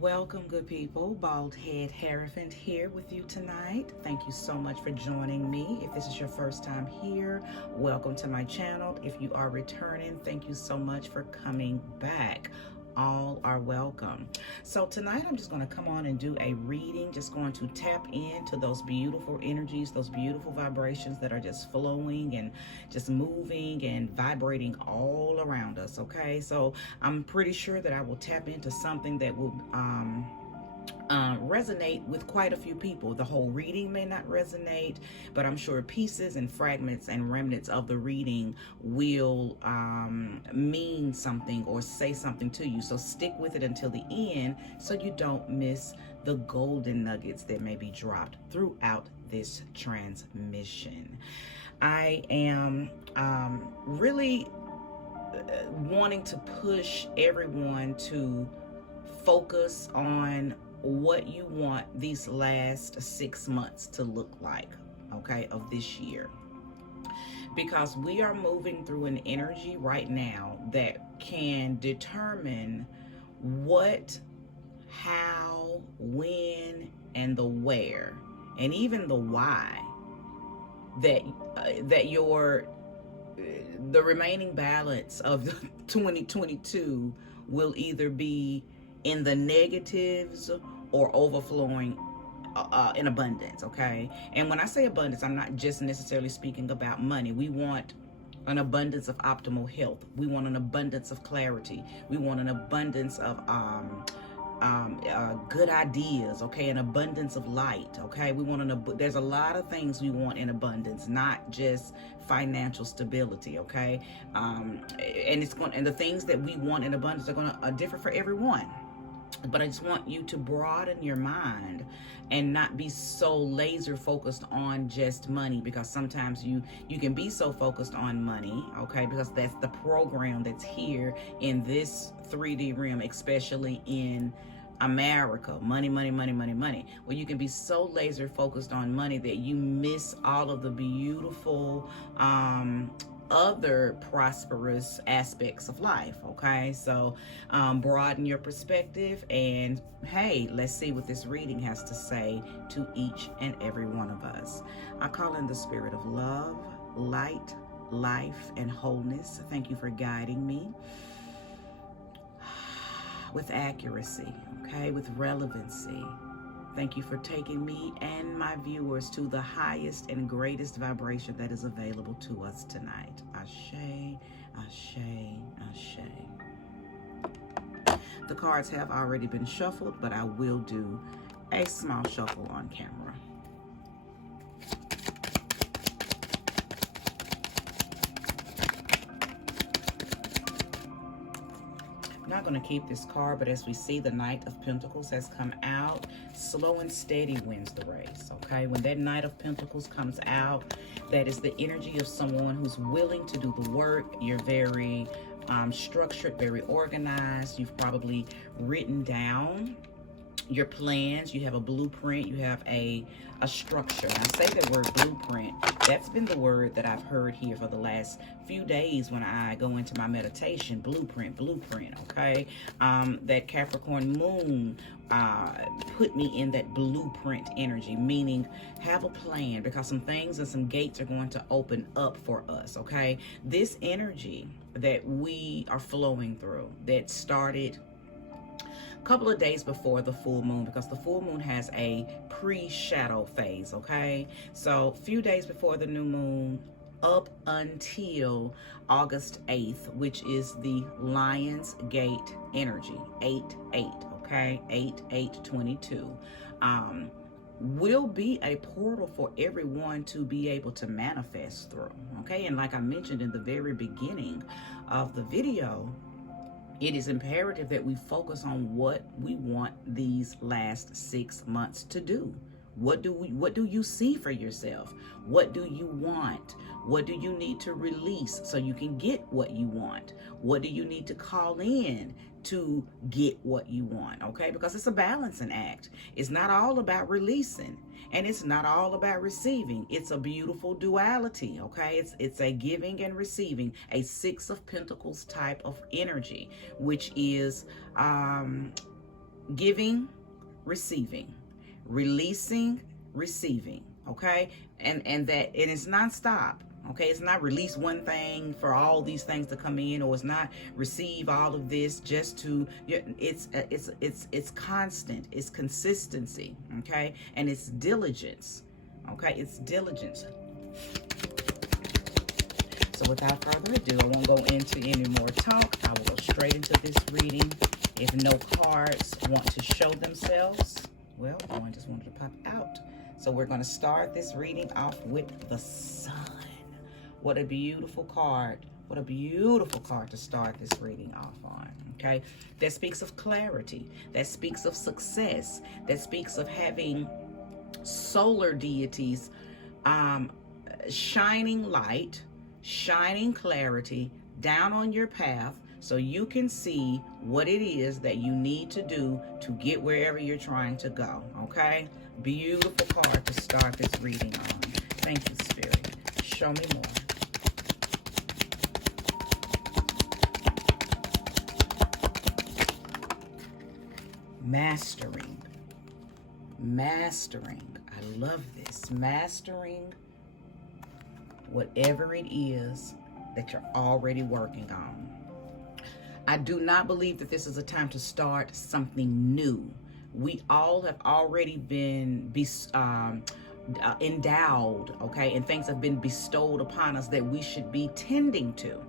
Welcome, good people. Bald Head Hierophant here with you tonight. Thank you so much for joining me. If this is your first time here, welcome to my channel. If you are returning, thank you so much for coming back. All are welcome. So tonight I'm just going to come on and do a reading, just going to tap into those beautiful energies, those beautiful vibrations that are just flowing and just moving and vibrating all around us. Okay, so I'm pretty sure that I will tap into something that will resonate with quite a few people. The whole reading may not resonate, but I'm sure pieces and fragments and remnants of the reading will mean something or say something to you. So stick with it until the end so you don't miss the golden nuggets that may be dropped throughout this transmission. I am really wanting to push everyone to focus on what you want these last 6 months to look like, okay, of this year. Because we are moving through an energy right now that can determine what, how, when, and the where, and even the why that the remaining balance of 2022 will either be in the negatives or overflowing in abundance, okay? And when I say abundance, I'm not just necessarily speaking about money. We want an abundance of optimal health. We want an abundance of clarity. We want an abundance of good ideas, okay? An abundance of light, okay? We want there's a lot of things we want in abundance, not just financial stability, okay? And the things that we want in abundance are gonna differ for everyone. But I just want you to broaden your mind and not be so laser focused on just money, because sometimes you can be so focused on money, okay, because that's the program that's here in this 3D realm, especially in America. Money, money, money, money, money. Well, you can be so laser focused on money that you miss all of the beautiful other prosperous aspects of life, okay? So broaden your perspective, and hey, let's see what this reading has to say to each and every one of us. I call in the spirit of love, light, life, and wholeness. Thank you for guiding me with accuracy, okay, with relevancy. Thank you for taking me and my viewers to the highest and greatest vibration that is available to us tonight. Ashe, ashe, ashe. The cards have already been shuffled, but I will do a small shuffle on camera. Not going to keep this card, but as we see, the Knight of Pentacles has come out. Slow and steady wins the race, okay? When that Knight of Pentacles comes out, that is the energy of someone who's willing to do the work. You're very structured, very organized. You've probably written down your plans. You have a blueprint. You have a structure. And I say the word blueprint. That's been the word that I've heard here for the last few days when I go into my meditation. Blueprint, blueprint, okay? That Capricorn moon put me in that blueprint energy, meaning have a plan, because some things and some gates are going to open up for us, okay? This energy that we are flowing through, that started couple of days before the full moon, because the full moon has a pre-shadow phase, okay? So a few days before the new moon up until August 8th, which is the Lion's Gate energy, 8-8, okay? 8-8-22. Will be a portal for everyone to be able to manifest through, okay? And like I mentioned in the very beginning of the video, it is imperative that we focus on what we want these last 6 months to do. What do you see for yourself? What do you want? What do you need to release so you can get what you want? What do you need to call in to get what you want, okay? Because it's a balancing act. It's not all about releasing, and it's not all about receiving. It's a beautiful duality, okay? It's a giving and receiving, a Six of Pentacles type of energy, which is giving, receiving, releasing, receiving, okay? And it's nonstop. Okay, it's not release one thing for all these things to come in, or it's not receive all of this just to. It's constant. It's consistency. Okay, and it's diligence. Okay, it's diligence. So without further ado, I won't go into any more talk. I will go straight into this reading. If no cards want to show themselves, well, one just wanted to pop out. So we're going to start this reading off with the Sun. What a beautiful card. What a beautiful card to start this reading off on, okay? That speaks of clarity. That speaks of success. That speaks of having solar deities shining light, shining clarity down on your path so you can see what it is that you need to do to get wherever you're trying to go, okay? Beautiful card to start this reading on. Thank you, Spirit. Show me more. Mastering. I love this. Mastering whatever it is that you're already working on. I do not believe that this is a time to start something new. We all have already been endowed, okay, and things have been bestowed upon us that we should be tending to.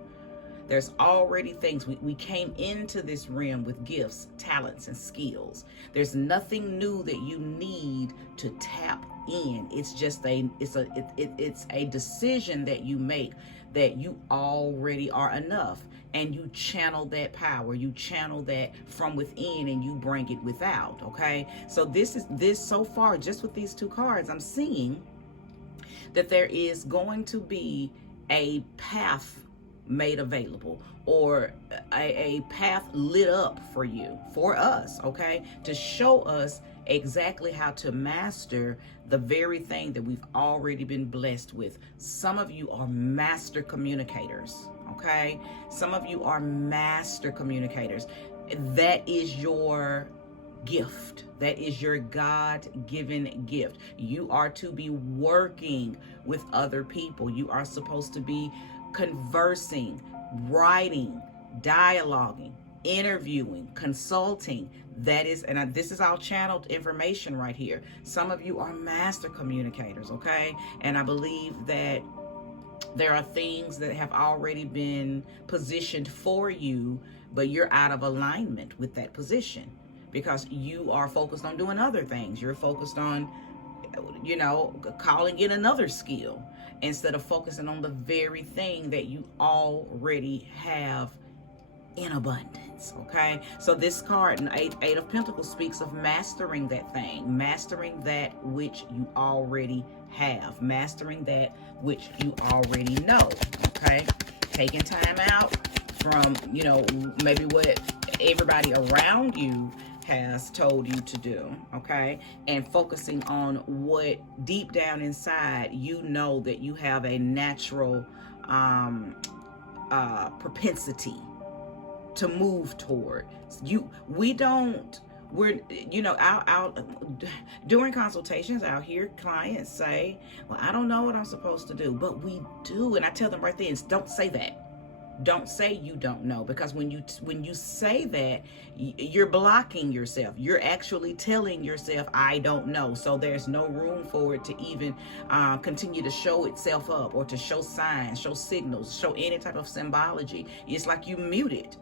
There's already things. We came into this realm with gifts, talents, and skills. There's nothing new that you need to tap in. It's just it's a decision that you make that you already are enough, and you channel that power. You channel that from within, and you bring it without. Okay. So this so far, just with these two cards, I'm seeing that there is going to be a path made available, or a path lit up for you, for us, okay, to show us exactly how to master the very thing that we've already been blessed with. Some of you are master communicators, okay? Some of you are master communicators. That is your gift. That is your God-given gift. You are to be working with other people. You are supposed to be conversing, writing, dialoguing, interviewing, consulting. That is, and this is all channeled information right here. Some of you are master communicators, okay? And I believe that there are things that have already been positioned for you, but you're out of alignment with that position because you are focused on doing other things. You're focused on, calling in another skill instead of focusing on the very thing that you already have in abundance, okay? So this card, an eight of Pentacles, speaks of mastering that thing, mastering that which you already have, mastering that which you already know, okay? Taking time out from, maybe what everybody around you has told you to do, okay? And focusing on what deep down inside you know that you have a natural propensity to move toward. During consultations, I'll hear clients say, well, I don't know what I'm supposed to do, but we do. And I tell them right then, don't say that. Don't say you don't know, because when you say that, you're blocking yourself. You're actually telling yourself, I don't know. So there's no room for it to even continue to show itself up, or to show signs, show signals, show any type of symbology. It's like you mute it.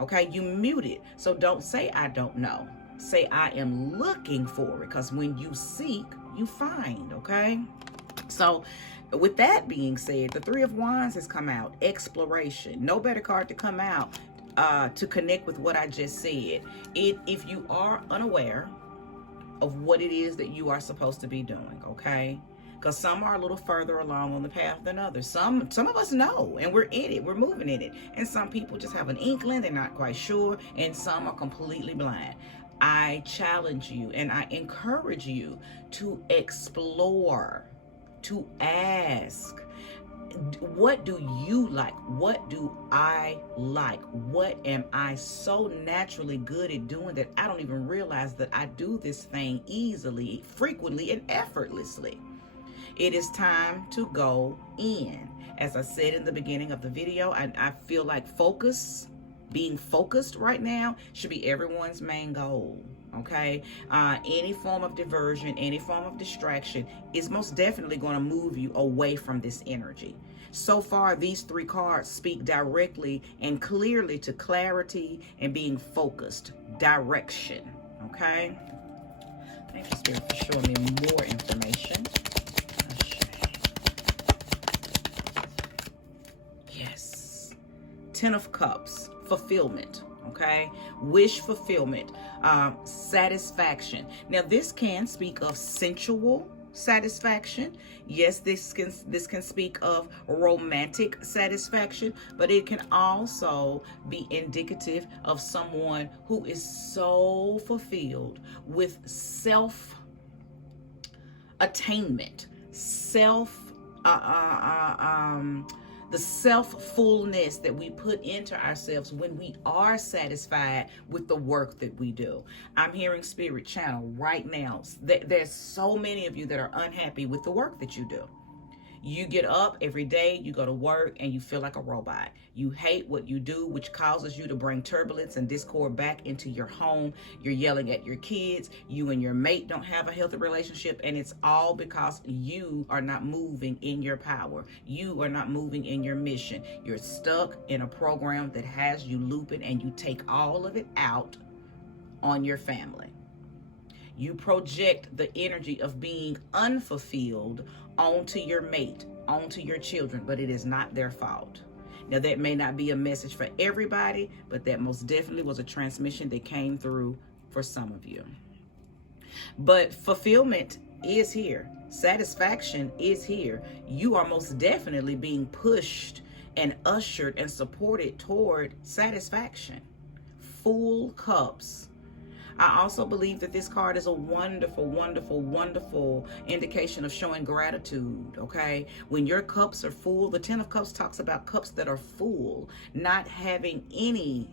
Okay, you mute it. So don't say I don't know. Say I am looking for it, because when you seek, you find, okay? So with that being said, the Three of Wands has come out. Exploration. No better card to come out to connect with what I just said. If you are unaware of what it is that you are supposed to be doing, okay? Because some are a little further along on the path than others. Some of us know, and we're in it. We're moving in it. And some people just have an inkling. They're not quite sure. And some are completely blind. I challenge you and I encourage you to explore, to ask. What do you like? What do I like? What am I so naturally good at doing that I don't even realize that I do this thing easily, frequently, and effortlessly? It is time to go in. As I said in the beginning of the video, I feel like being focused right now should be everyone's main goal. Okay, any form of diversion, any form of distraction is most definitely going to move you away from this energy. So far, these 3 cards speak directly and clearly to clarity and being focused, direction. Okay, thank you, Spirit, for showing me more information. Yes, 10 of Cups, fulfillment. Okay, wish fulfillment, satisfaction. Now this can speak of sensual satisfaction. Yes, this can speak of romantic satisfaction, but it can also be indicative of someone who is so fulfilled with self attainment, the self-fullness that we put into ourselves when we are satisfied with the work that we do. I'm hearing Spirit channel right now that there's so many of you that are unhappy with the work that you do. You get up every day, you go to work, and you feel like a robot. You hate what you do, which causes you to bring turbulence and discord back into your home. You're yelling at your kids. You and your mate don't have a healthy relationship, and it's all because you are not moving in your power. You are not moving in your mission. You're stuck in a program that has you looping, and you take all of it out on your family. You project the energy of being unfulfilled onto your mate, onto your children, but it is not their fault. Now, that may not be a message for everybody, but that most definitely was a transmission that came through for some of you. But fulfillment is here. Satisfaction is here. You are most definitely being pushed and ushered and supported toward satisfaction. Full cups. I also believe that this card is a wonderful, wonderful, wonderful indication of showing gratitude, okay? When your cups are full, the 10 of Cups talks about cups that are full, not having any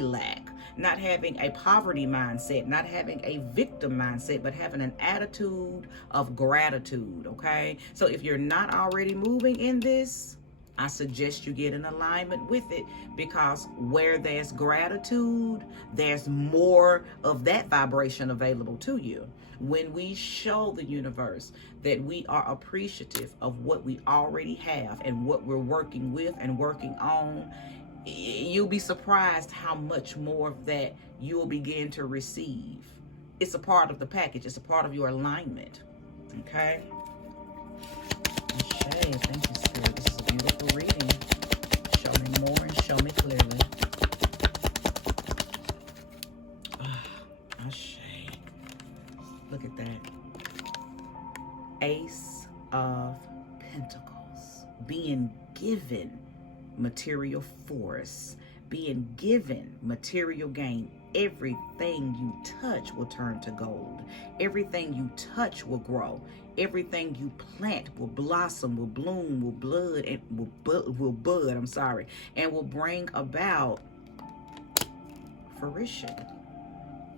lack, not having a poverty mindset, not having a victim mindset, but having an attitude of gratitude, okay? So if you're not already moving in this, I suggest you get in alignment with it, because where there's gratitude, there's more of that vibration available to you. When we show the universe that we are appreciative of what we already have and what we're working with and working on, you'll be surprised how much more of that you'll begin to receive. It's a part of the package. It's a part of your alignment. Okay? Okay, thank you, Spirit. This is a beautiful reading. Show me more and show me clearly. Ashe. Look at that. Ace of Pentacles. Being given material force. Being given material gain. Everything you touch will turn to gold. Everything you touch will grow. Everything you plant will blossom, will bloom, will bud, and will bring about fruition.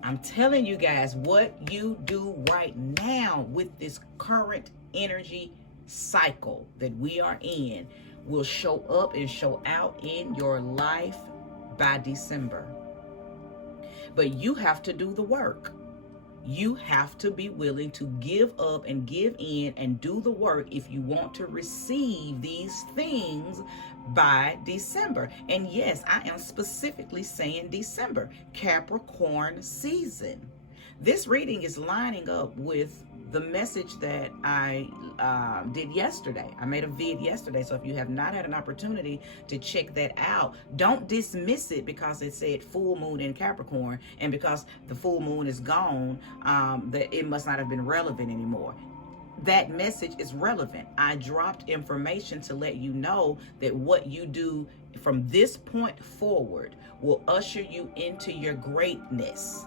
I'm telling you guys, what you do right now with this current energy cycle that we are in will show up and show out in your life by December. But you have to do the work. You have to be willing to give up and give in and do the work if you want to receive these things by December. And yes, I am specifically saying December, Capricorn season. This reading is lining up with the message that I did yesterday. I made a vid yesterday, so if you have not had an opportunity to check that out, don't dismiss it because it said full moon in Capricorn, and because the full moon is gone, that it must not have been relevant anymore. That message is relevant. I dropped information to let you know that what you do from this point forward will usher you into your greatness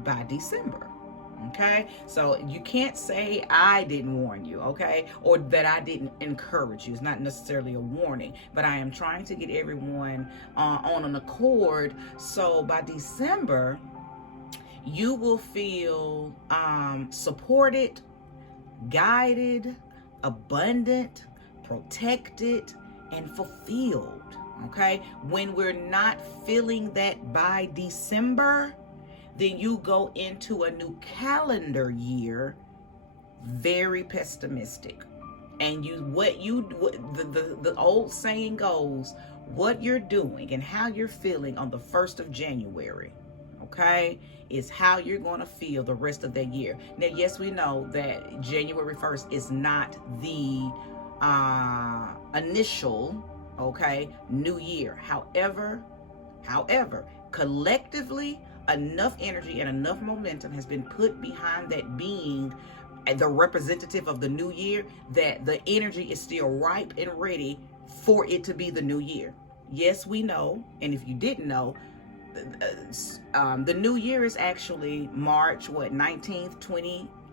by December. Okay, so you can't say I didn't warn you, okay, or that I didn't encourage you. It's not necessarily a warning, but I am trying to get everyone on an accord. So by December, you will feel supported, guided, abundant, protected, and fulfilled. Okay, when we're not feeling that by December, then you go into a new calendar year very pessimistic. And the old saying goes, what you're doing and how you're feeling on the 1st of January, okay, is how you're going to feel the rest of that year. Now, yes, we know that January 1st is not the initial, okay, new year. However, collectively, enough energy and enough momentum has been put behind that being the representative of the new year, that the energy is still ripe and ready for it to be the new year. Yes, we know, and if you didn't know, the new year is actually March 19th,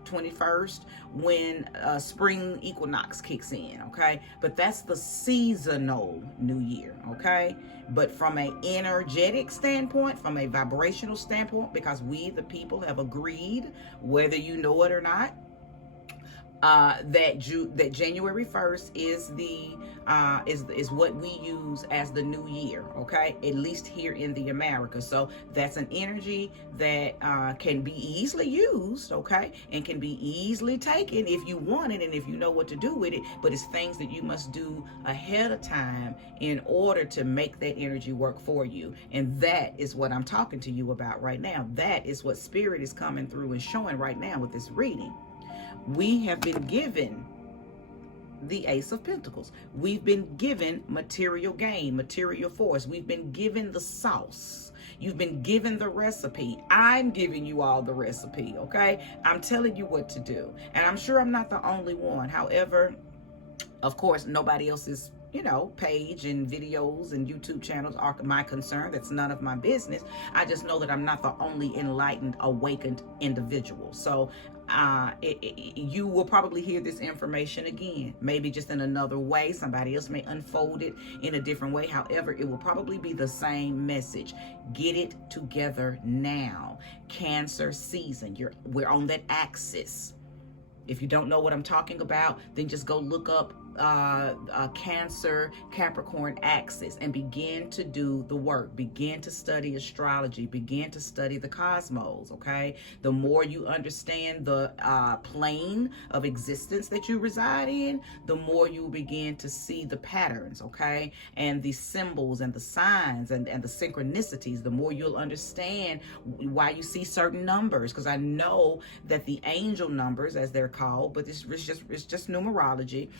21st, when spring equinox kicks in, okay? But that's the seasonal new year, okay? But from an energetic standpoint, from a vibrational standpoint, because we the people have agreed, whether you know it or not, that January 1st is the is what we use as the new year, okay, at least here in the Americas. So that's an energy that can be easily used, okay, and can be easily taken if you want it and if you know what to do with it. But it's things that you must do ahead of time in order to make that energy work for you. And that is what I'm talking to you about right now. That is what Spirit is coming through and showing right now with this reading. We have been given the Ace of Pentacles. We've been given material gain, material force. We've been given the sauce. You've been given the recipe. I'm giving you all the recipe, okay? I'm telling you what to do. And I'm sure I'm not the only one. However, of course, nobody else's, page and videos and YouTube channels are my concern. That's none of my business. I just know that I'm not the only enlightened, awakened individual. So you will probably hear this information again, maybe just in another way. Somebody else may unfold it in a different way. However, it will probably be the same message. Get it together now. Cancer season. We're on that axis. If you don't know what I'm talking about, then just go look up Cancer Capricorn axis and begin to do the work. Begin to study astrology. Begin to study the cosmos, okay? The more you understand the plane of existence that you reside in, the more you begin to see the patterns, okay? And the symbols and the signs and the synchronicities. The more you'll understand why you see certain numbers, because I know that the angel numbers, as they're called, but it's just numerology.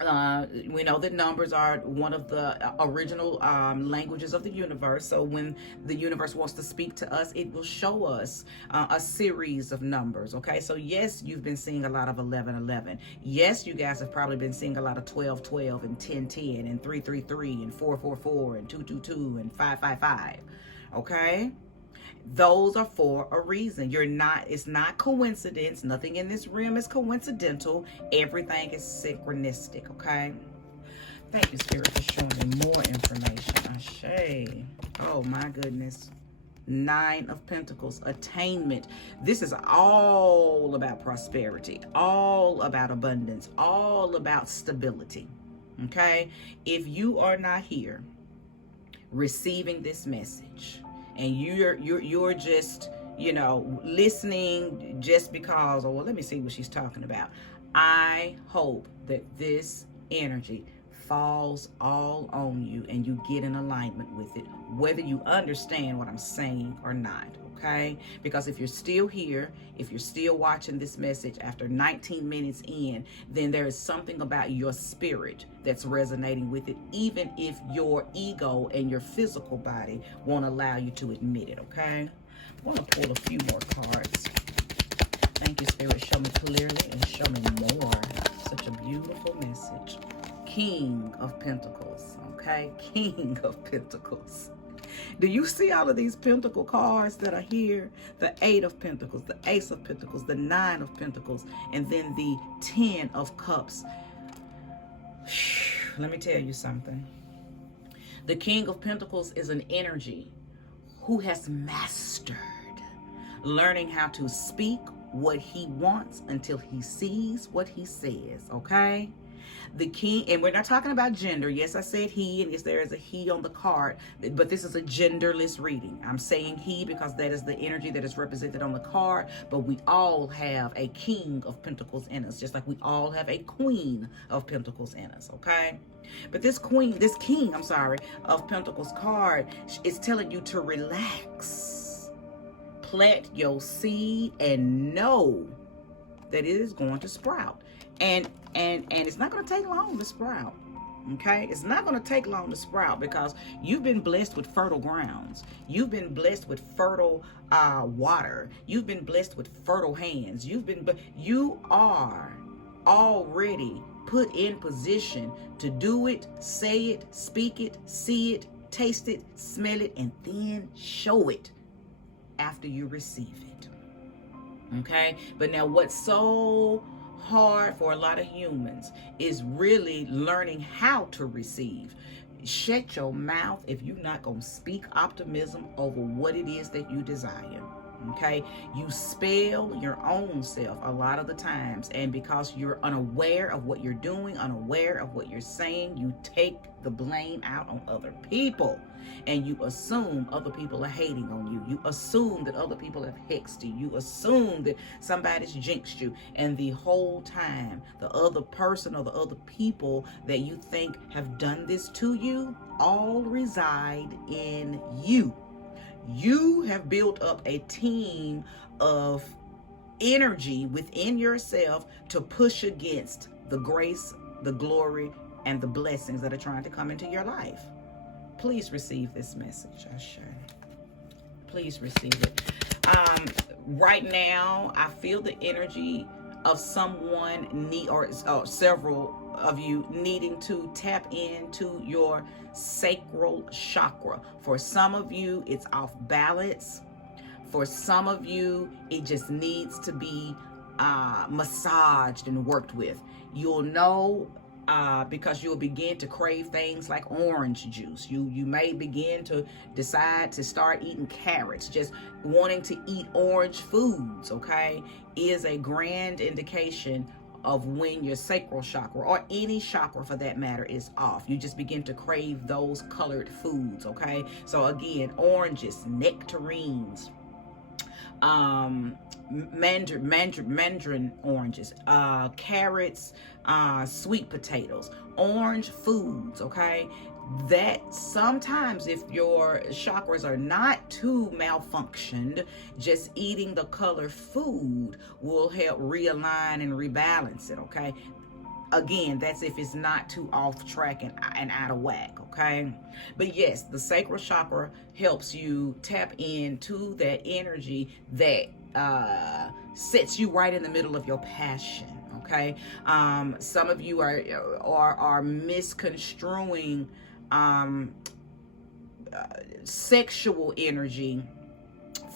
We know that numbers are one of the original languages of the universe. So when the universe wants to speak to us, it will show us a series of numbers. Okay, so yes, you've been seeing a lot of 1111. Yes, you guys have probably been seeing a lot of 1212 and 1010 and 333 and 444 and 222 and 555. Okay. Those are for a reason. It's not coincidence. Nothing in this realm is coincidental. Everything is synchronistic, okay? Thank you, Spirit, for showing me more information. Ashe. Oh, my goodness. 9 of Pentacles, attainment. This is all about prosperity, all about abundance, all about stability, okay? If you are not here receiving this message, and you're just, listening just because, oh, well, let me see what she's talking about. I hope that this energy falls all on you and you get in alignment with it, whether you understand what I'm saying or not, okay? Because if you're still here, if you're still watching this message after 19 minutes in, then there is something about your spirit that's resonating with it, even if your ego and your physical body won't allow you to admit it, okay? I want to pull a few more cards. Thank you, Spirit. Show me clearly and show me more. Such a beautiful message. King of Pentacles, okay? King of Pentacles. Do you see all of these pentacle cards that are here? The 8 of Pentacles, the Ace of Pentacles, the 9 of Pentacles, and then the 10 of Cups. Let me tell you something. The King of Pentacles is an energy who has mastered learning how to speak what he wants until he sees what he says, okay? The king, and we're not talking about gender. Yes, I said he, and yes, there is a he on the card, but this is a genderless reading. I'm saying he because that is the energy that is represented on the card, but we all have a King of Pentacles in us, just like we all have a Queen of Pentacles in us, okay? But this king, of Pentacles card is telling you to relax, plant your seed, and know that it is going to sprout. And it's not going to take long to sprout. Okay, it's not going to take long to sprout because you've been blessed with fertile grounds. You've been blessed with fertile water. You've been blessed with fertile hands. You are already put in position to do it, say it, speak it, see it, taste it, smell it, and then show it after you receive it. Okay, but now what's so hard for a lot of humans is really learning how to receive. Shut your mouth if you're not going to speak optimism over what it is that you desire. Okay, you spell your own self a lot of the times, and because you're unaware of what you're doing, unaware of what you're saying, you take the blame out on other people, and you assume other people are hating on you. You assume that other people have hexed you. You assume that somebody's jinxed you, and the whole time the other person or the other people that you think have done this to you all reside in you. You have built up a team of energy within yourself to push against the grace, the glory, and the blessings that are trying to come into your life. Please receive this message, Ashe. Please receive it. Right now, I feel the energy of someone or several of you needing to tap into your sacral chakra. For some of you, it's off balance. For some of you, it just needs to be massaged and worked with. You'll know because you'll begin to crave things like orange juice. You may begin to decide to start eating carrots. Just wanting to eat orange foods, okay, is a grand indication of when your sacral chakra, or any chakra for that matter, is off. You just begin to crave those colored foods, okay? So again, oranges, nectarines, mandarin oranges, carrots, sweet potatoes, orange foods, okay? That sometimes, if your chakras are not too malfunctioned, just eating the color food will help realign and rebalance it, okay? Again, that's if it's not too off track and out of whack, okay? But yes, the sacral chakra helps you tap into that energy that sets you right in the middle of your passion, okay? Some of you are misconstruing sexual energy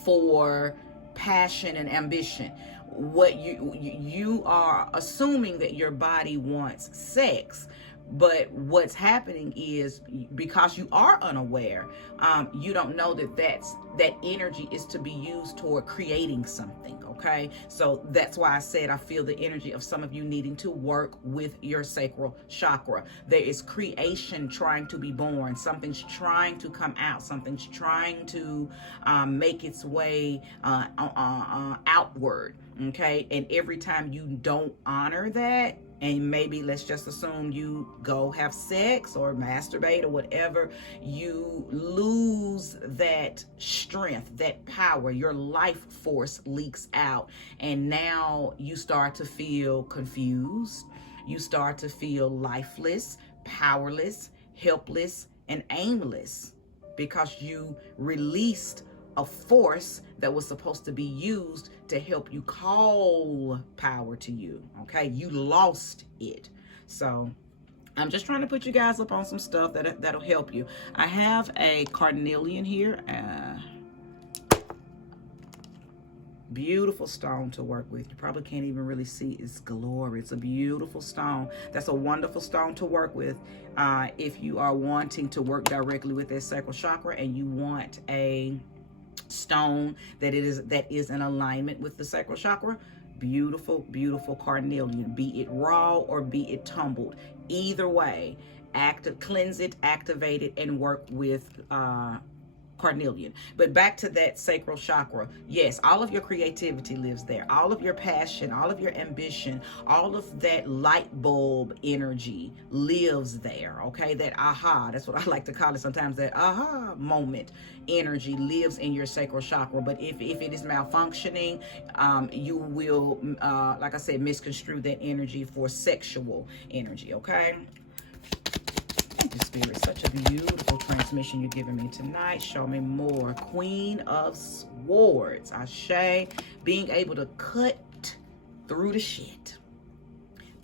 for passion and ambition. What you are assuming that your body wants sex, but what's happening is, because you are unaware, you don't know that energy is to be used toward creating something, okay? So that's why I said I feel the energy of some of you needing to work with your sacral chakra. There is creation trying to be born. Something's trying to come out. Something's trying to make its way outward, okay? And every time you don't honor that, and maybe let's just assume you go have sex or masturbate or whatever, you lose that strength, that power. Your life force leaks out, and now you start to feel confused. You start to feel lifeless, powerless, helpless, and aimless, because you released a force that was supposed to be used to help you call power to you, okay? You lost it. So I'm just trying to put you guys up on some stuff that'll help you. I have a carnelian here. Beautiful stone to work with. You probably can't even really see its glory. It's a beautiful stone. That's a wonderful stone to work with if you are wanting to work directly with that sacral chakra and you want a stone that is in alignment with the sacral chakra. Beautiful, beautiful carnelian, be it raw or be it tumbled. Either way, cleanse it, activate it, and work with carnelian. But back to that sacral chakra. Yes, all of your creativity lives there. All of your passion, all of your ambition, all of that light bulb energy lives there. Okay, that aha, that's what I like to call it sometimes, that aha moment energy lives in your sacral chakra. But if it is malfunctioning, you will, like I said, misconstrue that energy for sexual energy. Okay. Thank you, Spirit. Such a beautiful transmission you're giving me tonight. Show me more. Queen of Swords. Ashe. Being able to cut through the shit.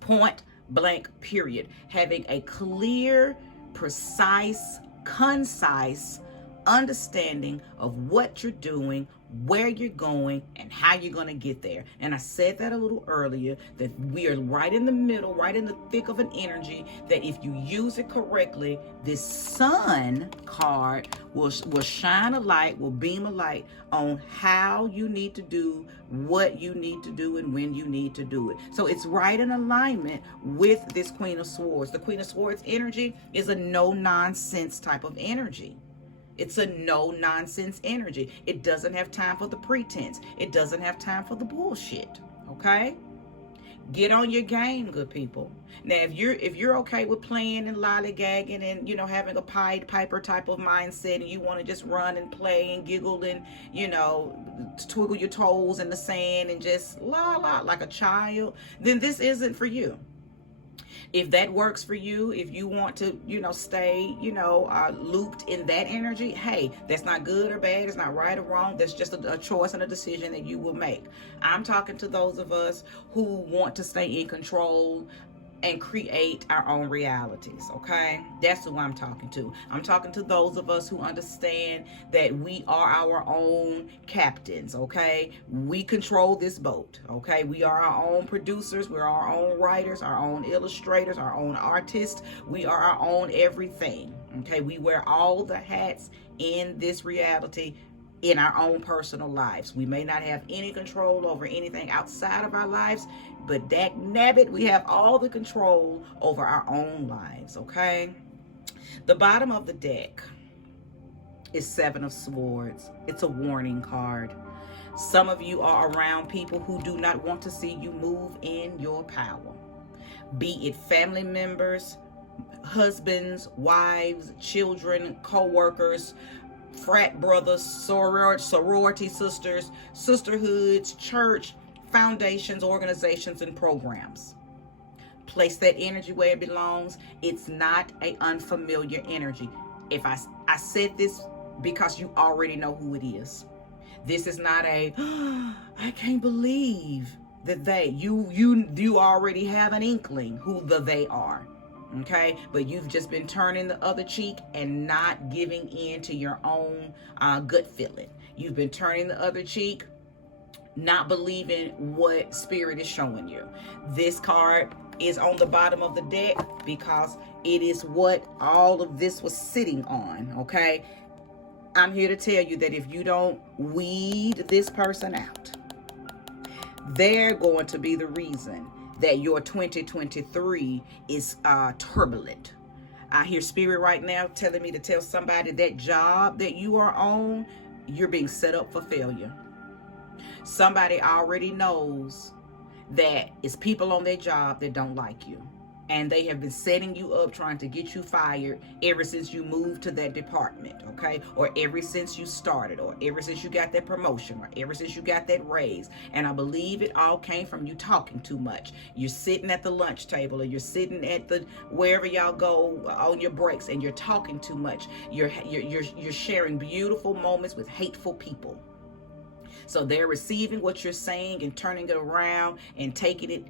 Point blank, period. Having a clear, precise, concise understanding of what you're doing, where you're going, and how you're going to get there. And I said that a little earlier, that we are right in the middle, right in the thick of an energy, that if you use it correctly, this Sun card will shine a light, will beam a light on how you need to do what you need to do and when you need to do it. So it's right in alignment with this Queen of Swords. The Queen of Swords energy is a no-nonsense type of energy. It's a no-nonsense energy. It doesn't have time for the pretense. It doesn't have time for the bullshit. Okay? Get on your game, good people. Now, if you're okay with playing and lollygagging and, having a Pied Piper type of mindset, and you want to just run and play and giggle and, twiddle your toes in the sand and just la like a child, then this isn't for you. If that works for you, if you want to, stay, looped in that energy, hey, that's not good or bad. It's not right or wrong. That's just a choice and a decision that you will make. I'm talking to those of us who want to stay in control and create our own realities. Okay, that's who I'm talking to. I'm talking to those of us who understand that we are our own captains. Okay, we control this boat. Okay, we are our own producers, we're our own writers, our own illustrators, our own artists. We are our own everything. Okay, we wear all the hats in this reality in our own personal lives. We may not have any control over anything outside of our lives, but dag nabbit, we have all the control over our own lives. Okay, the bottom of the deck is Seven of Swords. It's a warning card. Some of you are around people who do not want to see you move in your power, be it family members, husbands, wives, children, co-workers, frat brothers, sorority sisters, sisterhoods, church, foundations, organizations, and programs. Place that energy where it belongs. It's not an unfamiliar energy. If I said this because you already know who it is. This is not a, I can't believe that you already have an inkling who the they are. Okay, but you've just been turning the other cheek and not giving in to your own gut feeling. You've been turning the other cheek, not believing what Spirit is showing you. This card is on the bottom of the deck because it is what all of this was sitting on. Okay, I'm here to tell you that if you don't weed this person out, they're going to be the reason that your 2023 is turbulent. I hear Spirit right now telling me to tell somebody that job that you are on, you're being set up for failure. Somebody already knows that it's people on their job that don't like you. And they have been setting you up, trying to get you fired ever since you moved to that department, okay? Or ever since you started, or ever since you got that promotion, or ever since you got that raise. And I believe it all came from you talking too much. You're sitting at the lunch table, or you're sitting at the wherever y'all go on your breaks, and you're talking too much. You're sharing beautiful moments with hateful people. So they're receiving what you're saying and turning it around and taking it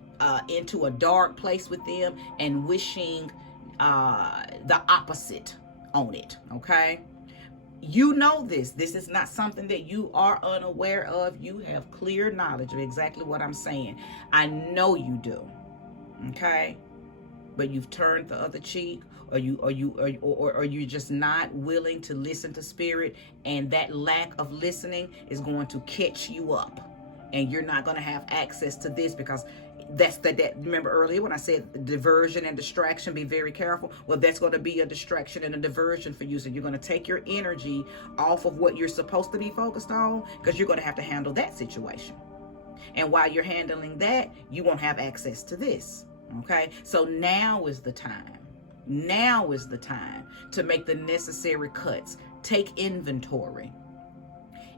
into a dark place with them and wishing the opposite on it, okay? You know this. This is not something that you are unaware of. You have clear knowledge of exactly what I'm saying. I know you do, okay? But you've turned the other cheek, or you're just not willing to listen to spirit, and that lack of listening is going to catch you up, and you're not going to have access to this, because that remember earlier when I said diversion and distraction, be very careful. Well, that's going to be a distraction and a diversion for you. So you're going to take your energy off of what you're supposed to be focused on, because you're going to have to handle that situation. And while you're handling that, you won't have access to this. Okay, so now is the time. Now is the time to make the necessary cuts. Take inventory.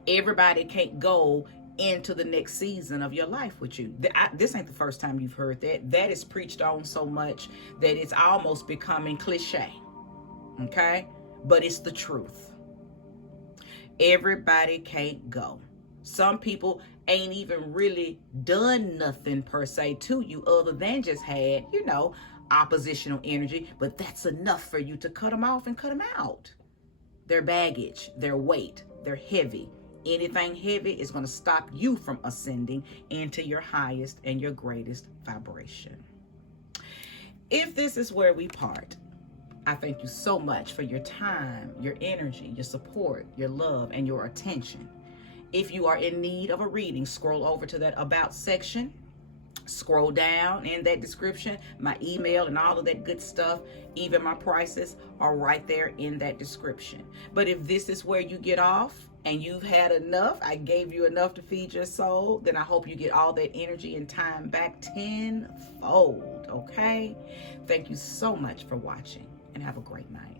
Everybody can't go into the next season of your life with you. This ain't the first time you've heard that. That is preached on so much that it's almost becoming cliche. Okay, but it's the truth. Everybody can't go. Some people ain't even really done nothing per se to you other than just had, oppositional energy, but that's enough for you to cut them off and cut them out. Their baggage, their weight, they're heavy. Anything heavy is going to stop you from ascending into your highest and your greatest vibration. If this is where we part, I thank you so much for your time, your energy, your support, your love, and your attention. If you are in need of a reading, scroll over to that About section. Scroll down in that description. My email and all of that good stuff, even my prices, are right there in that description. But if this is where you get off and you've had enough, I gave you enough to feed your soul, then I hope you get all that energy and time back tenfold, okay? Thank you so much for watching, and have a great night.